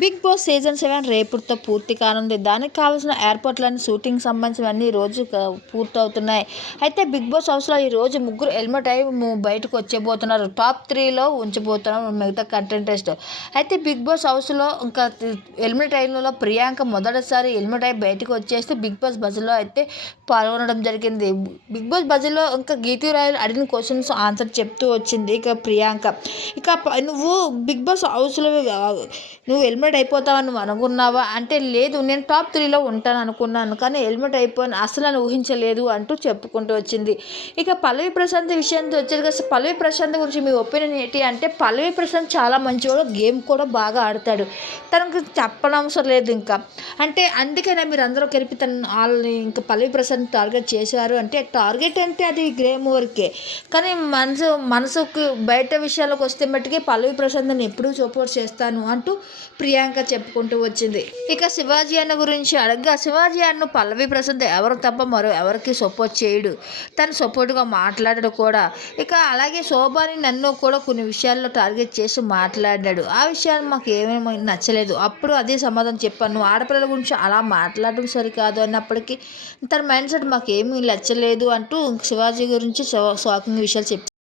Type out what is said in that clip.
Big Boss season seven రేపుతో పూర్తి కానుంది. దానికి కావాల్సిన ఎయిర్పోర్ట్లన్నీ షూటింగ్ సంబంధించినవన్నీ ఈ రోజు పూర్తవుతున్నాయి. అయితే బిగ్ బాస్ హౌస్లో ఈ రోజు ముగ్గురు హెల్మెట్ అయి బయటకు వచ్చేబోతున్నారు టాప్ త్రీలో ఉంచబోతున్నారు మిగతా కంటెంటెస్ట్. అయితే బిగ్ బాస్ హౌస్లో ఇంకా హెల్మెట్ అయినలో ప్రియాంక మొదటిసారి హెల్మెట్ అయి బయటకు వచ్చేస్తే బిగ్ బాస్ బజ్లో అయితే పాల్గొనడం జరిగింది. బిగ్ బాస్ బజ్లో ఇంకా గీతి రాయలు అడిగిన క్వశ్చన్స్ ఆన్సర్ చెప్తూ వచ్చింది ఇక ప్రియాంక. ఇక నువ్వు బిగ్ బాస్ హౌస్లో నువ్వు హెల్మెట్ హెల్మెట్ నువ్వు అనుకున్నావా? అంటే లేదు నేను టాప్ త్రీలో ఉంటాను అనుకున్నాను కానీ హెల్మెట్ అయిపోయిన అసలు అని ఊహించలేదు అంటూ చెప్పుకుంటూ వచ్చింది. ఇక పల్లవి ప్రశాంత్ విషయానికి వచ్చేది కదా పల్లవి ప్రశాంత్ గురించి మీ ఒపీనియన్ ఏంటి? అంటే పల్లవి ప్రశాంత్ చాలా మంచివాడు గేమ్ కూడా బాగా ఆడతాడు. తనకు చెప్పనవసరం లేదు ఇంకా. అంటే అందుకనే మీరు అందరూ కలిపి తన వాళ్ళని ఇంకా పల్లవి ప్రశాంత్ టార్గెట్ చేశారు. అంటే టార్గెట్ అంటే అది గేమ్ వర్కే. కానీ మనసు మనసుకు బయట విషయాలకు వస్తే మట్టుకే పల్లవి ప్రశాంత్ని ఎప్పుడూ సపోర్ట్ చేస్తాను అంటూ ప్రియ ప్రియాంక చెప్పుకుంటూ వచ్చింది. ఇక శివాజీ అన్న గురించి అడగగా శివాజీ అన్న పల్లవి ప్రశాంత్ ఎవరు తప్ప మరో ఎవరికి సపోర్ట్ చేయడు. తను సపోర్ట్గా మాట్లాడడు కూడా. ఇక అలాగే శోభాని నన్ను కూడా కొన్ని విషయాల్లో టార్గెట్ చేసి మాట్లాడాడు. ఆ విషయాలు మాకు ఏమేమి నచ్చలేదు. అప్పుడు అదే సమాధానం చెప్పాను. నువ్వు ఆడపిల్లల గురించి అలా మాట్లాడడం సరికాదు అన్నప్పటికీ తన మైండ్ సెట్ మాకు ఏమీ నచ్చలేదు అంటూ శివాజీ గురించి షాకింగ్ విషయాలు చెప్తాను